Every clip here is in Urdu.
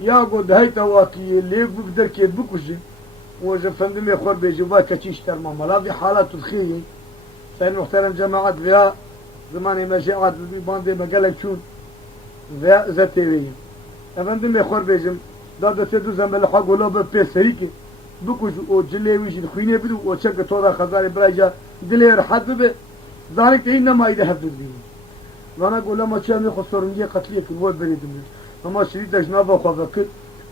یا قد هيت واقعي اللي بقدر كيد بكوشي وجه فندم يخور بيجوبات كتيش ترمى ملاذي حالات الخير سيد محترم جماعات فيها زماني مجاعات باندي مقالك شون فيها زتيوي فندم يخور بيجم دادا تدو زنبال حق ولو ببسريكي بكوش او جلي ويش الخوينة بدو او شك تودا خزاري براجا دلي رحد به ذلك إنما إذا حدد به وانا اقول لما كان خسرنجي قتليه في الواد بريدم اما شريط اجنابه خذكت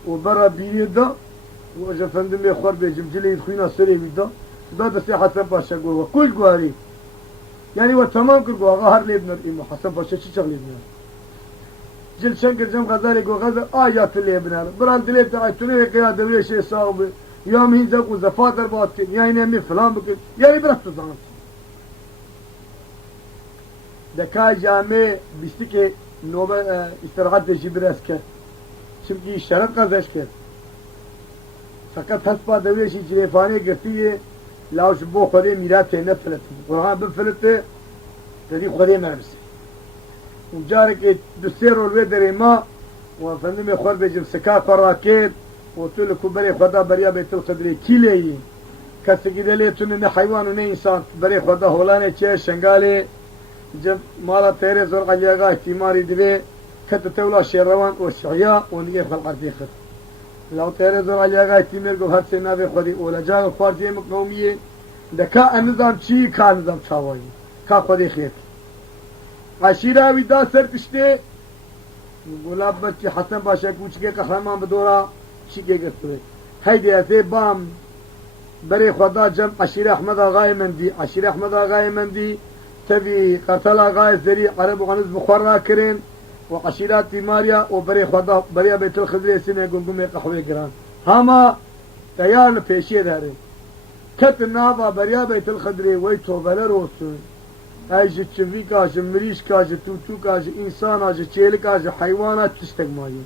وبرا بيدا وجا فندم يخور بيجم جلي خوينا سري بيدا دادا سي حسن باشا قوة كل قواري يعني وتمام كل قوة غهر ليبنر إيمو حسن باشا چي شغل ليبنر جل شنكر جم غزالي قوة غزال آيات ليبنر بران دليب تعيتوني قيادة ولا شيء صاحبه يوم هيزاق وزفاتر باتكن يعني امي فلان بكن يعني برستو زانت دكا جامع بيستيكي نوبة استراحات بجبرس كر چمكي شرط قزش كر فقط حسبا دويشي جريفاني قرتيه لاوش بو خوري ميرات نفلت قرآن بفلت تدي خوري مرمسي وجارك دستير والوي دري ما وفندم خور بجم سكا قراكير وطول كبري خدا بريا بيت القدري كيلي كسجد لي تن حيوان وني انسان بري خدا هولانه چه شنغالي جب مالا تيري زور قجاغا احتماري دبي كت تولا شيروان وشعيا وني خلق عرفيخت لو تيري زور قجاغا احتمار کو هر سنا به خدي ولا جاغ فارجي مقوميه دكا النظام چي كان نظام چاوي کا خدي خير عشيره ودا سر پشته گلاب بچي حسن باشا کوچ کے قهرمان بدورا شيء قلت هيدي أثي بام بري خدا جم عشيرة أحمد آغاي مندي عشيرة أحمد آغاي مندي تبي قتل آغاي زري عرب وغنز بخورا كرين وعشيرات تيماريا وبري خدا بري بيت الخضري سنة قنقم قحوي قران هما تيار پیشي دارين كت نابا بري بيت الخضري ويتو بلروسون ايجي تشوي كاج مريش كاج توتو كاج انسان كاج چيل كاج حيوانات تشتغمايين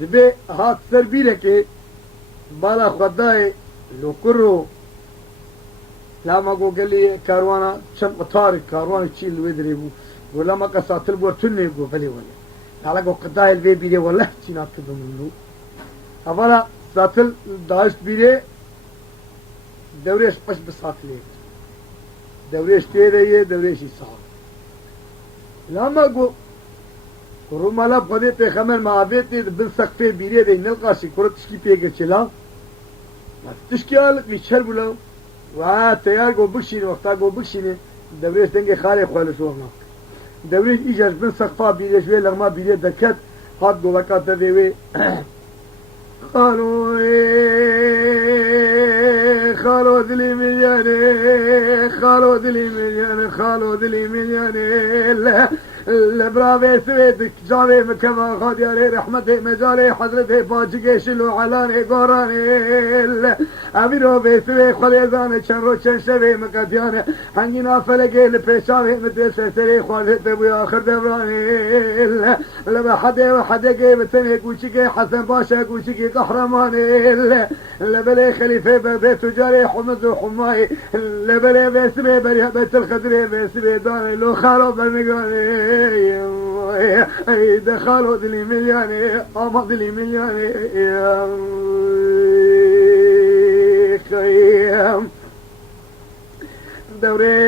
دبي هات سربيلك بالا خداي لو كرو لما قال لي كاروانا شم طارق كاروانا تشيل ويدريبو ولا ما قصات البورتني يقول بلي ولا على قو قداي البي بيدي ولا تشينات تدمنو اولا ساتل داش بيري دوريش باش بساتلي دوريش تيري دوريش صار لما قو رومالا بده پیغمبر معابد بل سقفه بیره دی نلقاشی کرد تشکی پیگر چلا تشکیال بیشتر بولا و تیار گو بکشینه وقتا گو بکشینه دوریش دنگ خاله خوالش ورنا دوریش ایجاز بل سقفه بیره شوی لغما بیره دکت هات گو لکات دوی خالو دلی میلیانه خالو دلی میلیانه خالو دلی میلیانه البراوي سويدك جاري مكما خادياري رحمتي مجاري حضرتي باجي شلو علاني قراني اميرو بيسوي خليزاني شنرو شنشبي مكدياني هنجينا فلقي لبيشاري مدرسة سري خالد ابوي اخر دبراني لما حدا وحدا جاي بتني كوشيكي حسن باشا كوشيكي قهرماني لبلي خليفه بيت جاري حمد وحماي لبلي بيسوي بريها بيت الخضري بيسوي داني لو خالو برنقاني دخلوا دلي ملياني أمض لي ملياني يا خيام دوري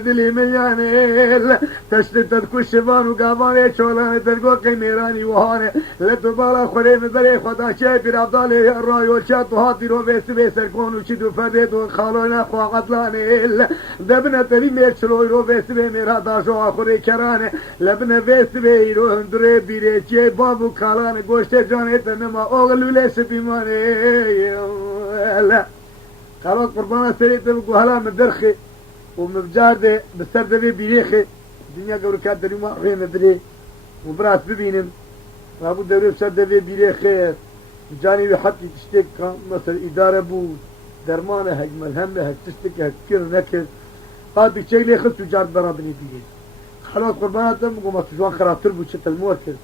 دلي ملياني تشتت كشبان وقاباني شولاني ترقو قيميراني وهاني لتبالا خريم بري خدا شاي برابدالي الراي والشات وهاتي رو بيس بيسر كون وشدو فرد وخالونا خوا عطلاني دبنا تري ميرشلوي رو بيس بي ميرا داشو آخوري كراني لبنا بيس بي رو هندري بيري جي بابو كالاني گوشت جاني تنما اوغلو ليس بيماني لا خلاص قربانا سريت بقو هلا مدرخي ومبجارده بسرده بي بيريخي الدنيا قبل كاد اليوم غير مدري وبراس ببينن رابو دوري بسر دوي بيري خير جاني حتى تشتك مثل إدارة بود درمانه هج ملهمه هج تشتك هج كير نكر قال بيشي لي خلت تجار برابني بيه خلاص قربانات دم قوم تجوان خراتر بو شتل موكل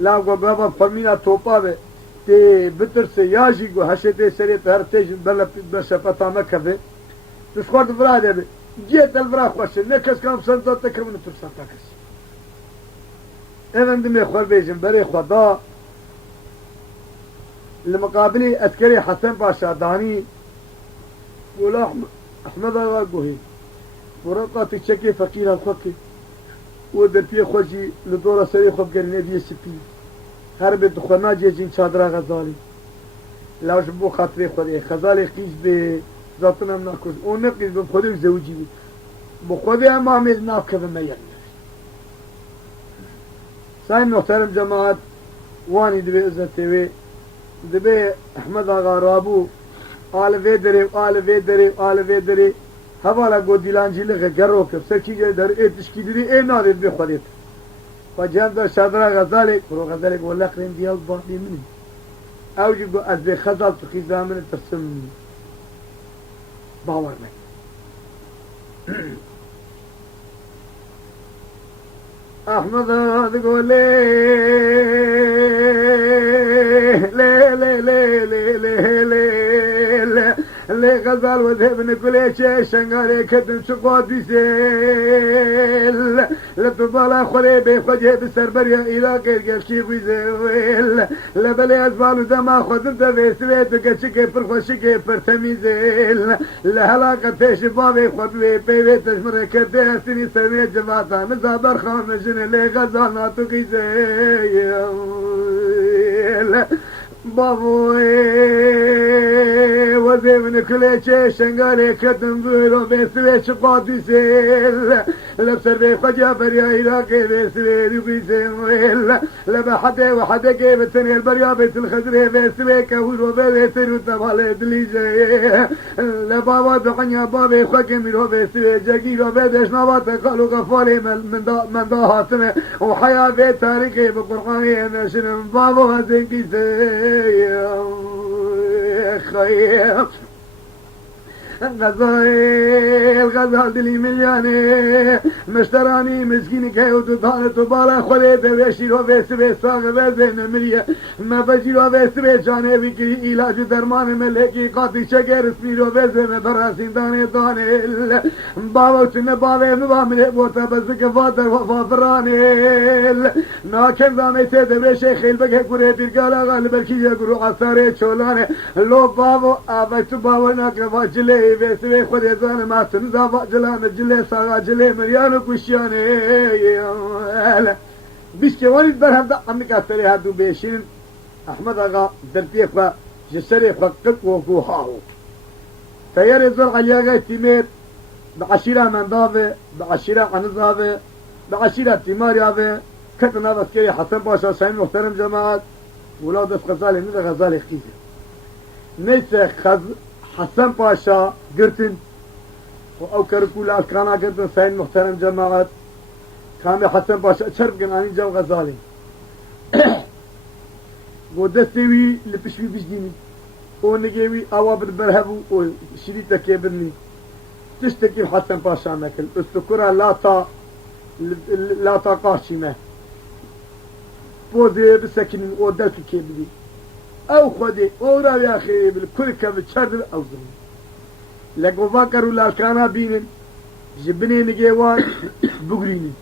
لا قوم بابا فمينا توپا به تي بتر سے یاجی گو هشته سری تر تیج بلا بشپتا مکه تشخورد براده به جيت البرا خوش نكس كام سنتو تكرمن ترسا تاكس انا عندما يخوال بيجن بري خدا المقابلي عسكري حسن باشا داني ولا احمد الله قوهي ورقة تشكي فقير الخوكي ودر في خوشي لدورة سري خوب قرنه دي سبي هرب دخلنا جيجين چادرا غزالي لو جبو خاطري خودي خزالي قيش به ذاتنا مناكوز اون نقيز بخودي زوجي بخودي اما عميز ناف كذا ما يغنى ساين محترم جماعت واني دبي ازنتوي دبي احمد آغا رابو آل ویدری آل ویدری آل ویدری حوالا گو دیلانجی لغه گرو کب سرکی گره در ایتش کی دیدی ای نادید بی خودیت و جان در شادرا غزالی کرو غزالی گو لقرین دیال باقی منی اوجی گو از بی خزال تو خیزا من ترسم باور من احمد گو لے لے لے لے لے لے لے لي غزال وذهبن كل شيء شنغاري كدن شقوات بيزيل لتبالا خلي بيخوجه بسربريا إلى غير شي بيزيل لبلي أزبال دما خدنت بيسويت كشكي فرخوشكي فرتميزيل لهلاك تيش بابي خدوي بيوي تشمر كده سني سوي جماعتا نزابر خان جن لي غزال ناتو كيزيل بابوي وزيمن كل شيء شنغالي كدن بلو بيسوي شقات بيسيل لبسر بيخجا بريا إلاكي بيسوي بيسيل لبا حدا وحدا كيف تني البريا بيت الخزري بيسوي كهورو بيسيرو تبالي دليجي لبابا بقنيا بابي خوكي ميرو بيسوي جاكيرو بيدش نباتا قالوا قفالي من داهاتنا وحياة بيت تاريخي بقرآني نشن بابو هزين كيسي خير غزال دلي ملياني مشتراني مسكيني كيو تطانة بالا خلي بوشيرو بيسبي ساغ بزين مليا ما بجيرو بيسبي جاني بكي علاج درمان ملكي قاتي شكر سميرو بزين براسين داني داني بابا وچن بابا مبامل بوتا بزك فاتر وفافراني ناكن دامي تدبر شيخ البك كوري بيرقالا غالب الكي يقرو عصاري چولاني لو بابا آبت بابا ناكرفا جلي بيسوي خود يزان ما تنزافا جلان جلي ساغا جلي مريانو كوشياني بيشكي وانيد برهم دا عمك أسري هادو بيشين أحمد آغا دربيه خوا جسري خوا قلق وقوهاو تياري زرع الياغا تيمير بعشيرة من دافي بعشيرة عنزافي بعشيرة تيماريافي كتنا بسكري حسن باشا سعين محترم جماعات ولاد غزالي ندى غزالي خيزي نيسي حسن باشا قرتن او كركول اسكانا قرتن سعين محترم جماعات كامي حسن باشا شرب قناني جو غزالي ودستوي لبشوي بجديني ونجيوي اوابر برهبو وشريطة كيبرني تشتكي حسن باشا مكل استكرة لا تقاشي ما بوزي بسكنين ودلك كيبرني او خودي او را يا اخي بالكل كبتشرد او زمين لقوا فكروا لالكانا بينن جبني نجيوان بقريني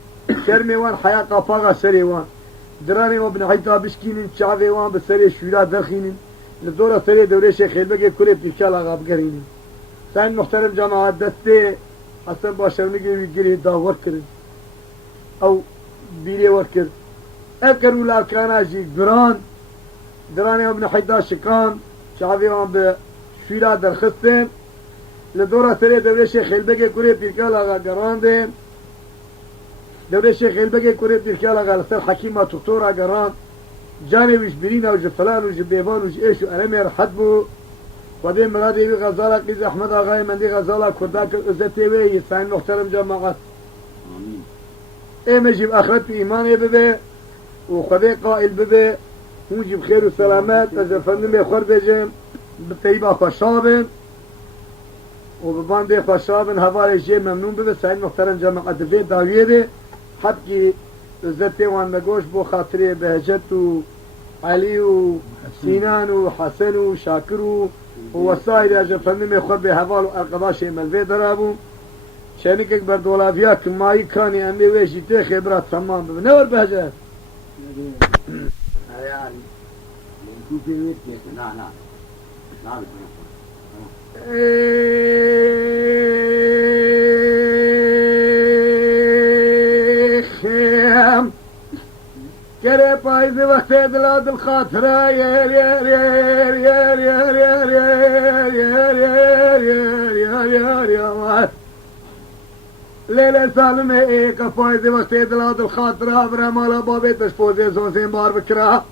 كرميوان حياة قفاقا سريوان دراني وابن حيطا بشكينن شعبيوان بسري شويرا درخينن لدورة سري دوري شيخ البقى كل بتشال غاب قرينن سان محترم جماعة دستي حسن باشا نجي يجري دا وركر او بيري وركر اذكروا لالكانا جي دراني وابن حيطا شكان شعبيوان بشويرا درخستين لدورة سري دوري شيخ البقى كل بيركالا قراندين دوري شيخ البقى كل بيركالا قال حكيمة دكتورة قران جاني وش برينا وش فلان وش بيبان وش ايش وألمير حدبو وبين مرادي بي غزالة قيز أحمد آغاي من دي غزالة كرداك عزتي وي سعين محترم جماعات آمين ايه مجيب آخرت بإيماني ببي وخذي قائل ببي هونجي بخير وسلامات از فندم خردجم بطيبة خشابن وبباندي خشابن هواري جي ممنون بده سعيد محترم جامعة دفيد داويده حبكي عزتي وان مقوش بو خاطري بهجت وعلي وسينان وحسن وشاكر ووسائل از فندم خرب هوال وارقباش ملفي درابو شانك اكبر دولافياك ماي كاني امي ويشي تي خبرات تمام بنور بهجت يعني نشوف ايه كده نعم نعم كري بايز وقت دلاد الخاطرة يا يا يا يا يا يا يا يا يا يا ليلة سالمة ايه كفايز وقت دلاد الخاطرة برمالا بابي تشفوزي زوزين بار بكرا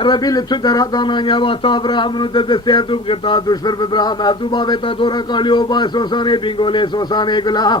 ربيل تدرا دانانيا واتابرا منو ددسيتو بقطا دشفر ببرا مهدو بابي تا دورا قاليو باي سوساني بينغولي سوساني قلا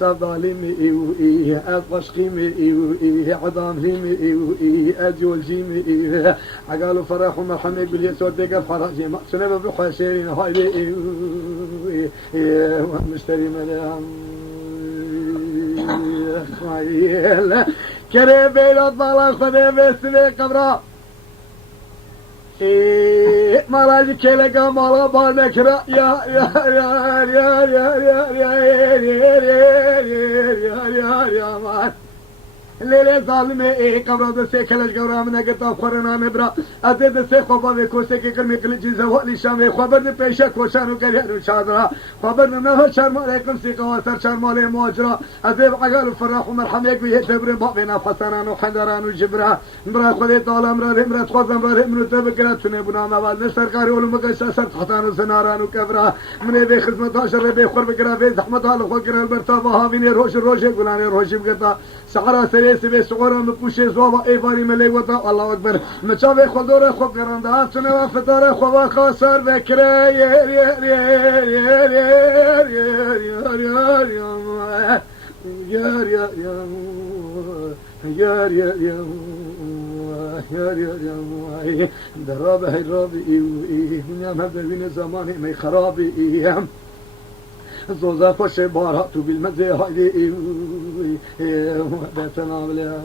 صدالي مئي أطشقي مئي عظامي مئي أجولجي مئي عقالوا فرح ومرحمة يقول لي صوتك فرحي ما سنبه بحشيرين هاي ومشتري مليان كريم بين الضلال خذي بسنة قبرا مراجي كيلقا مالا بالنكرا يا يا يا يا يا يا يا يا ليلة ظالمة ايه قبرا دسي خلج قبرا من اقتا خورنا نبرا ادي دسي خوبا ويكوسي كي کرمي قلجي زوالي شامي خبر دي پیشا کوشانو کريانو شادرا خبر نمه شرم عليكم سيقا واسر شرم علي موجرا ادي عقال الفراح ومرحميك ويه دبر بابنا فسنان وحندران وجبرا مرا خدي طالع مرا مرا تخوز مرا مرا تبكرا تنبنا مبال نسركاري ولو مقشا سر تحتان وزناران وكبرا من بي خدمت عشر بي خور بكرا في زحمت على خوكرا البرتابا هاويني روش روش قلاني روشي بقطا سحرا سري سبي صغورا مكوشي زوابا ايفاني مليوتا الله اكبر مشافي خدورة خوب قراندا سنوا فتارة خوبا خاسر بكرا ير ير ير ير ير ير ير ير ير ير درابه الرابي من هذا من زماني ما خرابي زوزا خوش بارات بالمزه هاي بيتنا بلا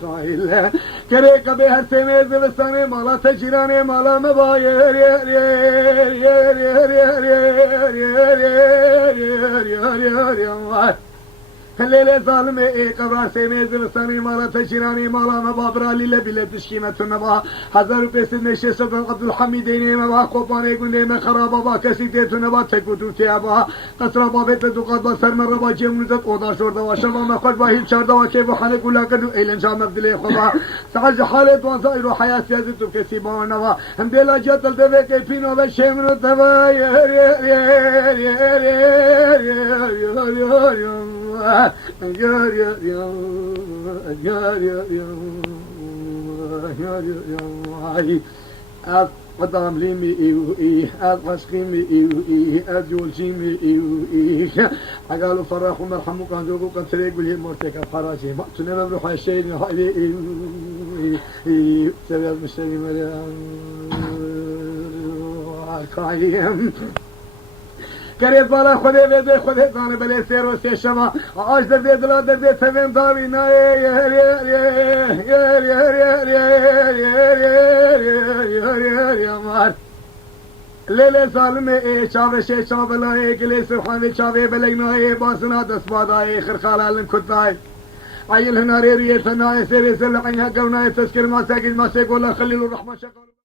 شايل كري كبي هر سنه زلستانه مالا تجيرانه مالا مباير ير ير ير ير ير ير ير الليلة ظالمة ايه قبرار سيمي زلستاني مالا تشيراني مالا مبابرا ليلة بلا تشكيمة نبا 1000 روپے سے نشے صدر عبدالحمیدینی مبا خوبانے گنڈے میں خرابا با کسی دیتو نبا تکو توتی ابا قصرا بابی تدوقات با سر من ربا جیم نزد اودا شوردا و شبا مخوش با هیل چاردا و کیبو حاله گولا کدو ایلن شام مبدلی خوبا سعج حالت و زائر و حیاة سیازی تو کسی با نبا هم دیلا جاتل دوے که پینو و شمرو تبا یر یر یر یر یر یر یر يا يا يا يا يا يا يا قدام لي مي عشقي مي أجول جي مي عقالوا فرح ومرحم وكان جوجو كان سريق والهي مرتكب خراجي ما تنام بروح الشيء هاي سبب مشتري مليان كايم كريت بالا خدي بيدي خدي داني بلي سير وسي شما عاش در بيد لا در بيد فهم داري نا يا يا مار ليلة ظالمة ايه شاوه شي شاوه لا ايه قلي سبحانه شاوه بلغنا ايه باسنا دسبادا ايه خرخالا لنكتاي عيل هنا ريريه ثنايا سيري سلقنها قونا تذكر ما ساقل ما سيقول خليل الرحمن شغال